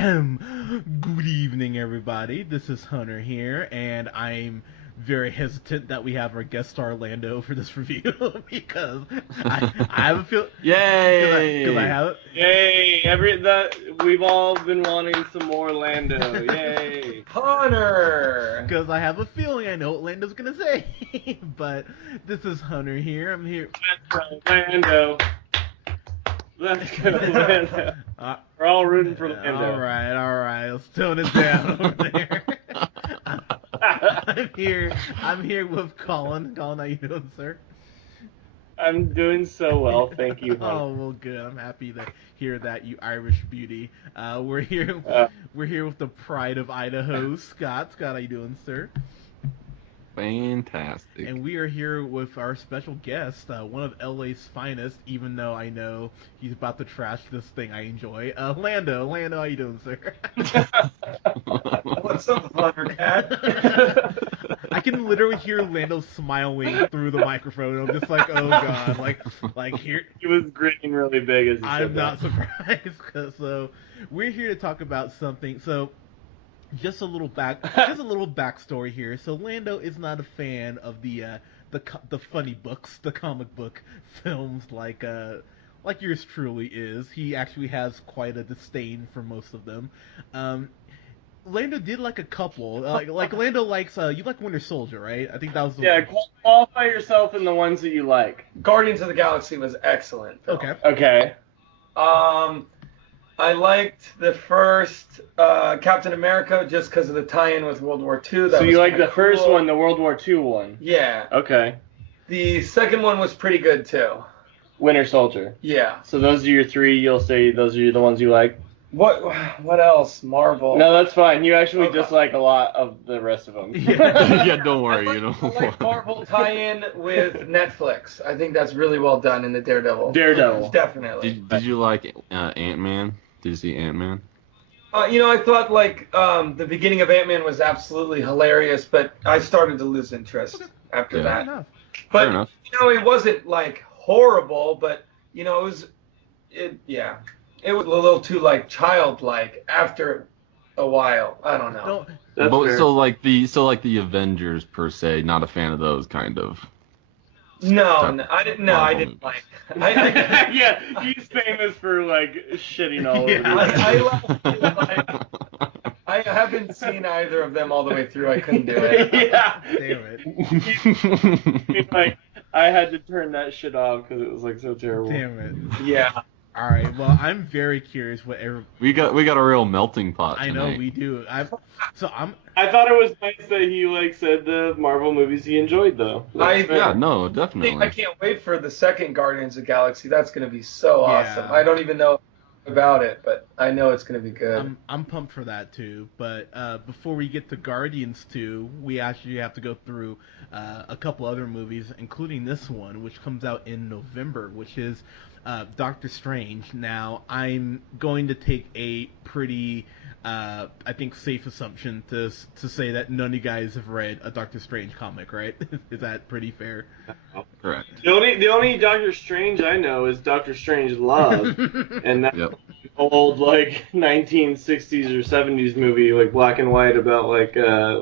Good evening, everybody. This is Hunter here, and I'm very hesitant that we have our guest star Lando for this review because I have a feel because I Yay! have Yay! We've all been wanting some more Lando. Yay! Hunter! because I have a feeling I know what Lando's gonna say. But this is Hunter here. I'm here. Let's go, Lando. Let's go, Lando. We're all rooting for Lando. All right. Let's tone it down over there. I'm here with Colin. Colin, how you doing, sir? I'm doing so well, thank you, Hunter. Oh well, good. I'm happy to hear that, you Irish beauty. We're here. We're here with the pride of Idaho, Scott. Scott, how you doing, sir? Fantastic. And we are here with our special guest, one of LA's finest. Even though I know he's about to trash this thing I enjoy, Lando. Lando, how you doing, sir? What's up, Hunter Cat? I can literally hear Lando smiling through the microphone. I'm just like, oh god, like here. He was grinning really big as he said I'm not that. surprised. So we're here to talk about something. So just a little backstory here. So Lando is not a fan of the funny books, the comic book films like yours truly is. He actually has quite a disdain for most of them. Lando did like a couple. Like Lando likes you like Winter Soldier, right? I think that was the Yeah, qualify yourself in the ones that you like. Guardians of the Galaxy was excellent. Film. Okay. Okay. I liked the first Captain America just because of the tie-in with World War II. So you like the cool. first one, the World War II one? Yeah. Okay. The second one was pretty good too. Winter Soldier. Yeah. So those are your three. You'll say those are the ones you like. What else? Marvel. No, that's fine. You actually Okay. dislike a lot of the rest of them. Yeah, don't worry. I like Marvel tie-in with Netflix. I think that's really well done in the Daredevil. Definitely. Did you like Ant-Man? Did you see Ant-Man? I thought the beginning of Ant-Man was absolutely hilarious, but I started to lose interest after Yeah. that. Fair enough. But Fair enough. it wasn't like horrible, but it was a little too like childlike after a while. I don't know. No, That's But, fair. so like the Avengers per se, not a fan of those kind of. No, I didn't. No, I didn't Marvel like. I Yeah, he's famous for like shitting all over. Yeah. I haven't seen either of them all the way through. I couldn't do it. Yeah. damn it. Like I had to turn that shit off because it was like so terrible. Damn it. Yeah. All right. Well, I'm very curious what we got a real melting pot I tonight. know we do. I thought it was nice that he like said the Marvel movies he enjoyed though. Yeah, no, I definitely. can't wait for the second Guardians of the Galaxy. That's going to be so Yeah. awesome. I don't even know about it, but I know it's going to be good. I'm pumped for that too. But before we get to Guardians 2, we actually have to go through a couple other movies, including this one, which comes out in November, which is Doctor Strange. Now, I'm going to take a pretty, I think, safe assumption to say that none of you guys have read a Doctor Strange comic, right? Is that pretty fair? Correct. The only Doctor Strange I know is Doctor Strange Love, and that's Yep. an old like 1960s or 70s movie, like black and white, about like a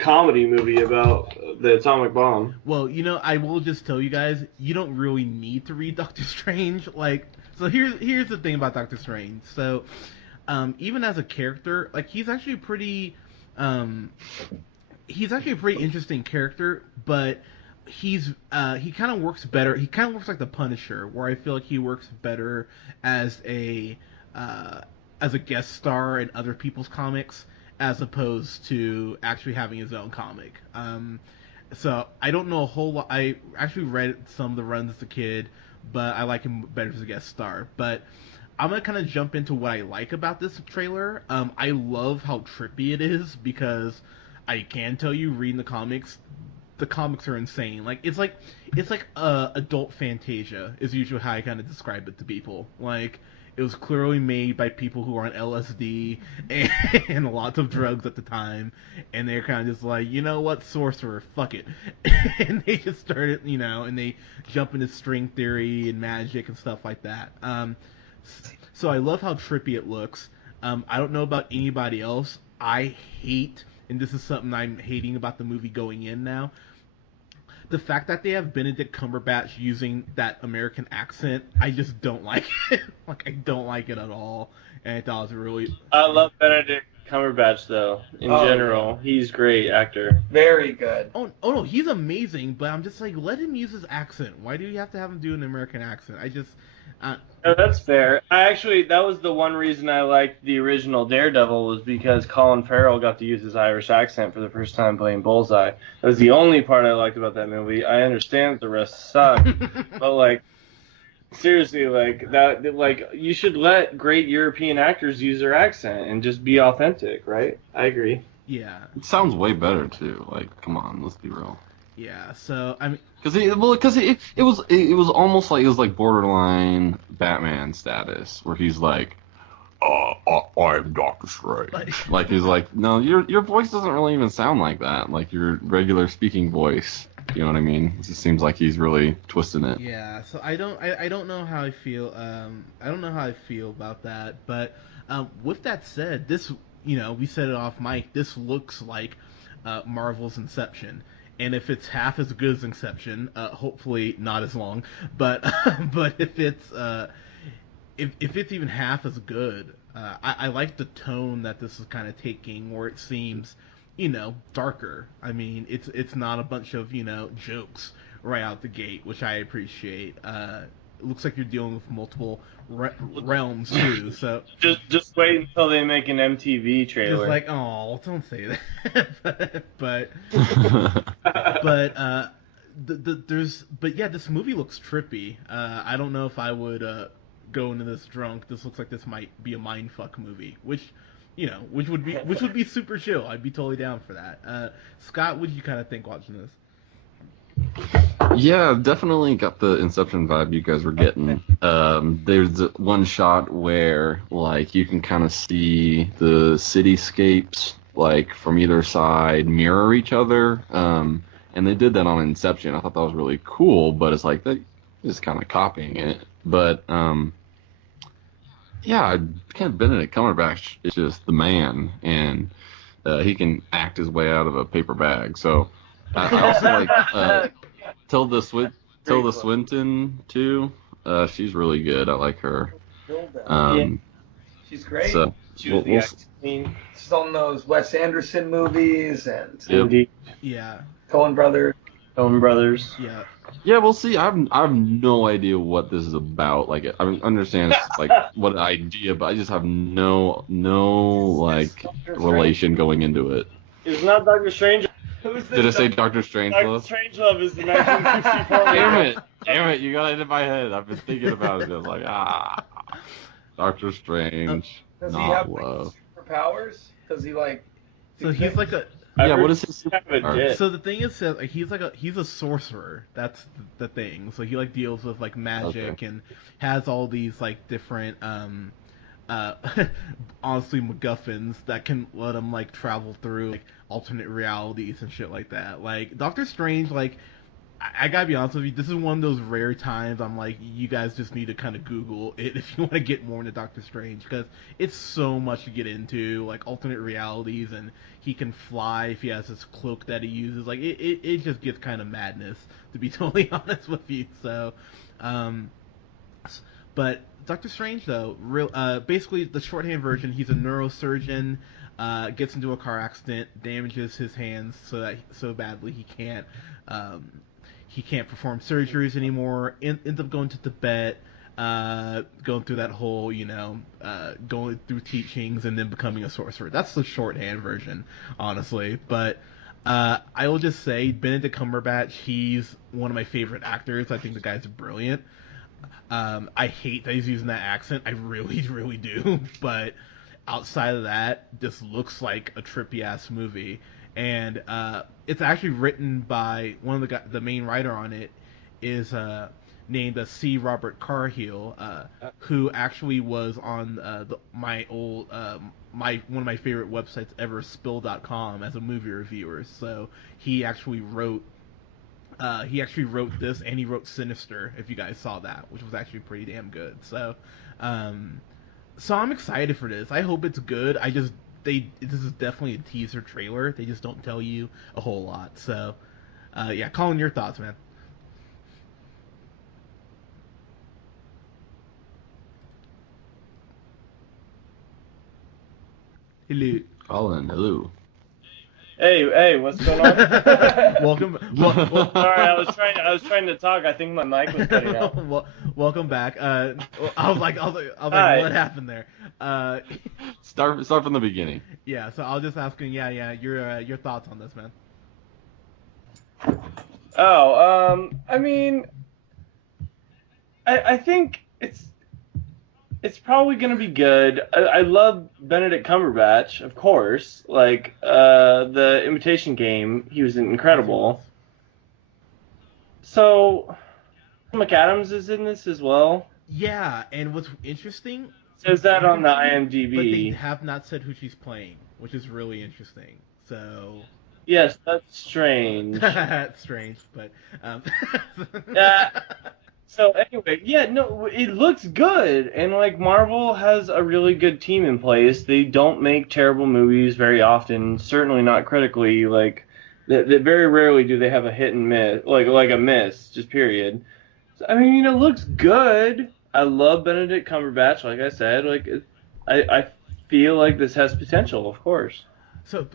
comedy movie about the atomic bomb. Well, I will just tell you guys, you don't really need to read Doctor Strange. So here's the thing about Doctor Strange. So, even as a character, he's actually a pretty interesting character, but he kind of works better. He kind of works like the Punisher, where I feel like he works better as a guest star in other people's comics, as opposed to actually having his own comic. So I don't know a whole lot. I actually read some of the runs as a kid, but I like him better as a guest star. But I'm gonna kind of jump into what I like about this trailer. I love how trippy it is, because I can tell you, reading the comics are insane. It's like adult Fantasia is usually how I kind of describe it to people. It was clearly made by people who were on LSD and lots of drugs at the time, and they're kind of just like, you know what, sorcerer, fuck it. And they just started, and they jump into string theory and magic and stuff like that. So I love how trippy it looks. I don't know about anybody else. I hate, and this is something I'm hating about the movie going in now, the fact that they have Benedict Cumberbatch using that American accent. I just don't like it. Like, I don't like it at all. And I thought it was really... I love Benedict Cumberbatch, though. In general, he's great actor. Very good. Oh no, he's amazing, but I'm just like, let him use his accent. Why do you have to have him do an American accent? I just... No, that's fair. That was the one reason I liked the original Daredevil, was because Colin Farrell got to use his Irish accent for the first time playing Bullseye. That was the only part I liked about that movie. I understand that the rest sucked, but like, seriously, like that, like you should let great European actors use their accent and just be authentic, right? I agree. Yeah. It sounds way better too. Like, come on, let's be real. Yeah. So I mean, because it was almost like it was like borderline Batman status, where he's like, I'm Doctor Strange. Like he's like, no, your voice doesn't really even sound like that. Like your regular speaking voice. You know what I mean? It just seems like he's really twisting it. Yeah. So I don't know how I feel. I don't know how I feel about that. But with that said, this, we said it off mic. This looks like Marvel's Inception. And if it's half as good as Inception, hopefully not as long. But but if it's even half as good, I like the tone that this is kind of taking, where it seems, darker. I mean, it's not a bunch of jokes right out the gate, which I appreciate. It looks like you're dealing with multiple realms too. So just wait until they make an MTV trailer. It's like, oh, don't say that. but yeah, this movie looks trippy. I don't know if I would go into this drunk. This looks like this might be a mindfuck movie, which would be super chill. I'd be totally down for that. Scott, what did you kind of think watching this? Yeah, definitely got the Inception vibe you guys were getting. There's one shot where, like, you can kind of see the cityscapes, like, from either side mirror each other. And they did that on Inception. I thought that was really cool, but it's like, they're just kind of copying it. But, yeah, Benedict Cumberbatch is just the man, and he can act his way out of a paper bag. So I also like Tilda Swinton too. She's really good. I like her. She's great. So She's on those Wes Anderson movies and Yeah. Coen Brothers. Yeah. Yeah, we'll see. I have no idea what this is about. Like, I understand it's like what idea, but I just have no like relation going into it. It's not Doctor Strange. Did I say Doctor Strangelove? Doctor Strangelove is the 1964. Damn it! You got it in my head. I've been thinking about it. I was like, Doctor Strange, Does he not have love. superpowers? Does he like? So he's like a... Yeah, what is his superpower? So the thing is, he's a sorcerer. That's the thing. So he like deals with like magic and has all these like different honestly MacGuffins that can let him like travel through like alternate realities and shit like that. Like Doctor Strange, like I gotta be honest with you, this is one of those rare times I'm like, you guys just need to kind of Google it if you want to get more into Doctor Strange, because it's so much to get into, like alternate realities, and he can fly if he has this cloak that he uses. Like it just gets kind of madness, to be totally honest with you. So, but Doctor Strange though, basically the shorthand version, he's a neurosurgeon. Gets into a car accident, damages his hands so badly he can't perform surgeries anymore. Ends up going to Tibet, going through that whole, going through teachings and then becoming a sorcerer. That's the shorthand version, honestly. But I will just say, Benedict Cumberbatch, he's one of my favorite actors. I think the guy's brilliant. I hate that he's using that accent. I really, really do. But outside of that, this looks like a trippy ass movie. And it's actually written by one of the main writer on it is named C. Robert Cargill, who actually was on one of my favorite websites ever, Spill.com, as a movie reviewer. So he actually wrote this, and he wrote Sinister, if you guys saw that, which was actually pretty damn good. So So I'm excited for this. I hope it's good. This is definitely a teaser trailer. They just don't tell you a whole lot. So, yeah, Colin, your thoughts, man. Hello. Colin, hello. Hey, what's going on? Welcome. Sorry, I was trying to talk. I think my mic was cutting out. Welcome back. I was like, Hi. what happened there? Start from the beginning. Yeah. So I'll just asking, your thoughts on this, man. Oh, I mean, I think it's probably gonna be good. I love Benedict Cumberbatch, of course. Like the Imitation Game, he was incredible. So McAdams is in this as well. Yeah, and what's interesting, Says that on the but they IMDb. have not said who she's playing, which is really interesting. So Yes, that's strange. that's strange, but So anyway, yeah, no, it looks good, and like Marvel has a really good team in place. They don't make terrible movies very often, certainly not critically. Like, they very rarely do they have a hit and miss, like a miss, just period. So, I mean, it looks good. I love Benedict Cumberbatch, like I said. I feel like this has potential, of course. So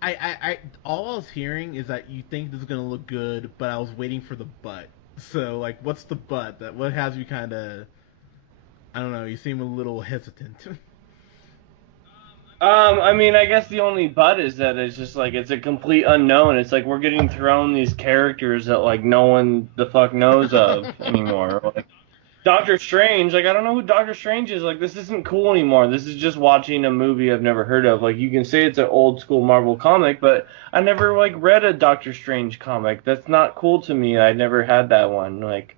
I all I was hearing is that you think this is gonna look good, but I was waiting for the but. So like, what's the but? What has you kind of? I don't know. You seem a little hesitant. I mean, I guess the only but is that it's just like it's a complete unknown. It's like we're getting thrown these characters that like no one the fuck knows of anymore. Like Doctor Strange, like I don't know who Doctor Strange is. Like this isn't cool anymore. This is just watching a movie I've never heard of. Like you can say it's an old school Marvel comic, but I never like read a Doctor Strange comic. That's not cool to me. I never had that one. Like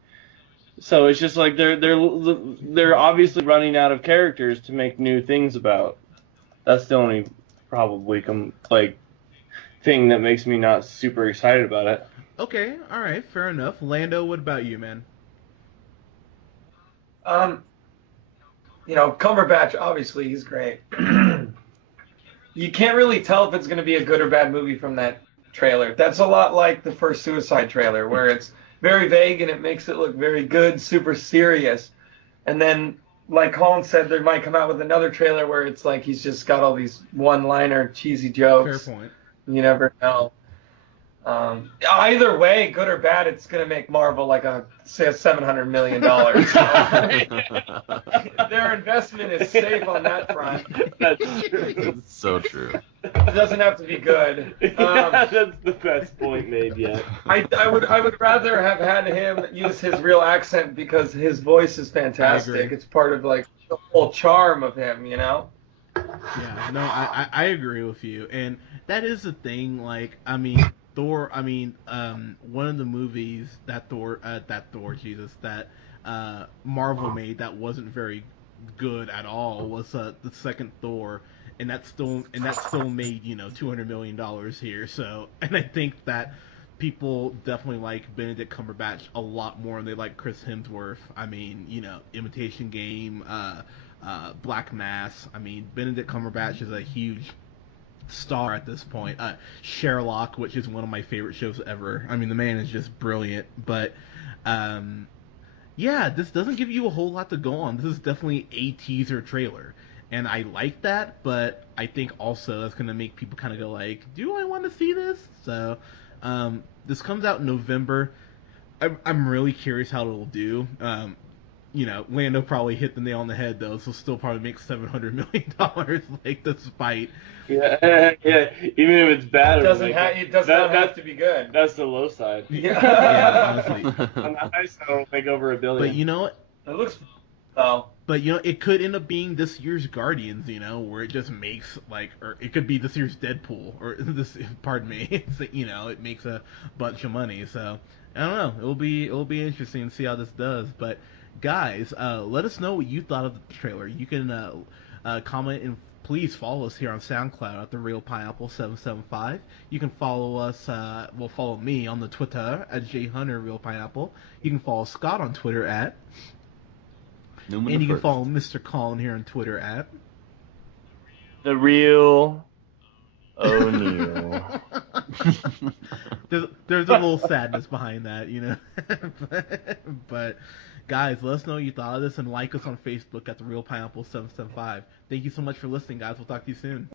so it's just like they're obviously running out of characters to make new things about. That's the only probably like thing that makes me not super excited about it. Okay, all right, fair enough. Lando, what about you, man? Cumberbatch, obviously, he's great. You can't really tell if it's going to be a good or bad movie from that trailer. That's a lot like the first Suicide trailer, where it's very vague and it makes it look very good, super serious. And then, like Colin said, they might come out with another trailer where it's like he's just got all these one-liner cheesy jokes. Fair point. You never know. Either way, good or bad, it's going to make Marvel like say $700 million. Their investment is safe on that front. That's true. So true. It doesn't have to be good. That's the best point made yet. I would rather have had him use his real accent because his voice is fantastic. It's part of like the whole charm of him, you know? Yeah, no, I agree with you, and that is the thing. Like, I mean, Thor. I mean, one of the movies that Marvel made that wasn't very good at all was the second Thor, and that still made $200 million here. So, and I think that people definitely like Benedict Cumberbatch a lot more than they like Chris Hemsworth. I mean, Imitation Game, Black Mass. I mean, Benedict Cumberbatch is a huge star at this point. Sherlock, which is one of my favorite shows ever. I mean, the man is just brilliant. But yeah, this doesn't give you a whole lot to go on. This is definitely a teaser trailer, and I like that. But I think also that's gonna make people kind of go like, "Do I want to see this?" So this comes out in November. I'm really curious how it'll do. Lando probably hit the nail on the head though, so still probably makes $700 million, like despite. Yeah. Even if it's bad, It does not have to be good. That's the low side. Yeah, honestly. On the high side, it'll make over $1 billion. But you know what? It looks. Oh. But it could end up being this year's Guardians, where it just makes or it could be this year's Deadpool, or this. Pardon me. It makes a bunch of money. So I don't know. It'll be interesting to see how this does, but. Guys, let us know what you thought of the trailer. You can comment and please follow us here on SoundCloud at The Real Pineapple 775. You can follow us, follow me on the Twitter at JHunterRealPineapple. You can follow Scott on Twitter at Newman And you the can follow First. Mr. Colin here on Twitter at The real O'Neill. there's a little sadness behind that, you know. but guys, let us know what you thought of this and like us on Facebook at The Real Pineapple 775. Thank you so much for listening, guys. We'll talk to you soon.